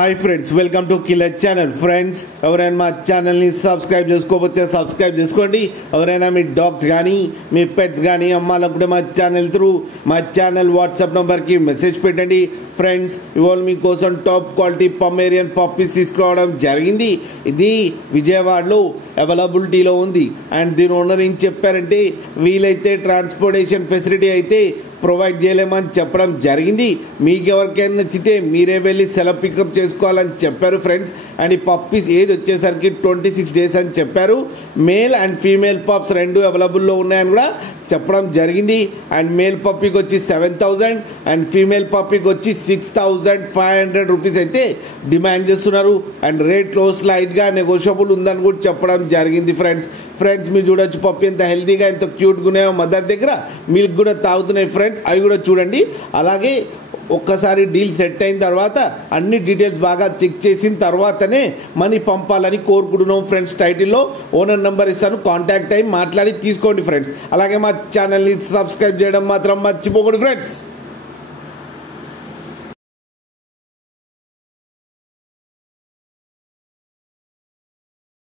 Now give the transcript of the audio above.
Hi friends, welcome to killer channel. Friends, ఎవరైనా మా ఛానల్ని సబ్స్క్రైబ్ చేసుకోకపోతే సబ్స్క్రైబ్ చేసుకోండి. ఎవరైనా మీ డాగ్స్ కానీ మీ పెట్స్ కానీ అమ్మాలనుకుంటే మా ఛానల్ వాట్సాప్ నెంబర్కి మెసేజ్ పెట్టండి. ఫ్రెండ్స్, ఇవాళ మీకోసం టాప్ క్వాలిటీ పమేరియన్ పప్పీస్ తీసుకురావడం జరిగింది. ఇది విజయవాడలో అవైలబిలిటీలో ఉంది. అండ్ దీని ఓనర్ ఏం చెప్పారంటే, వీలైతే ట్రాన్స్పోర్టేషన్ ఫెసిలిటీ అయితే ప్రొవైడ్ చేయలేమని చెప్పడం జరిగింది. మీకు ఎవరికైనా నచ్చితే మీరే వెళ్ళి సెలవు పికప్ చేసుకోవాలని చెప్పారు ఫ్రెండ్స్. అండ్ ఈ పప్పీస్ ఏజ్ వచ్చేసరికి 26 days అని చెప్పారు. మేల్ అండ్ ఫీమేల్ పప్స్ రెండు అవైలబుల్లో ఉన్నాయని కూడా చెప్పడం జరిగింది. అండ్ మేల్ పప్పీకి వచ్చి 7,000 అండ్ ఫీమేల్ పప్పీకి వచ్చి 6,500 రూపీస్ అయితే డిమాండ్ చేస్తున్నారు. అండ్ రేట్లో స్లైడ్గా నెగోషియబుల్ ఉందని కూడా చెప్పడం జరిగింది ఫ్రెండ్స్, మీరు చూడొచ్చు పప్పీ ఎంత హెల్తీగా ఎంత క్యూట్గా ఉన్నాయో. మదర్ దగ్గర మిల్క్ కూడా తాగుతున్నాయి ఫ్రెండ్స్, అవి కూడా చూడండి. అలాగే ఒక్కసారి డీల్ సెట్ అయిన తర్వాత అన్ని డీటెయిల్స్ బాగా చెక్ చేసిన తర్వాతనే మనీ పంపాలని కోరుకుంటున్నాం ఫ్రెండ్స్. టైటిల్లో ఓనర్ నెంబర్ ఇస్తాను, కాంటాక్ట్ అయ్యి మాట్లాడి తీసుకోండి ఫ్రెండ్స్. అలాగే మా ఛానల్ని సబ్స్క్రైబ్ చేయడం మాత్రం మర్చిపోకండి ఫ్రెండ్స్.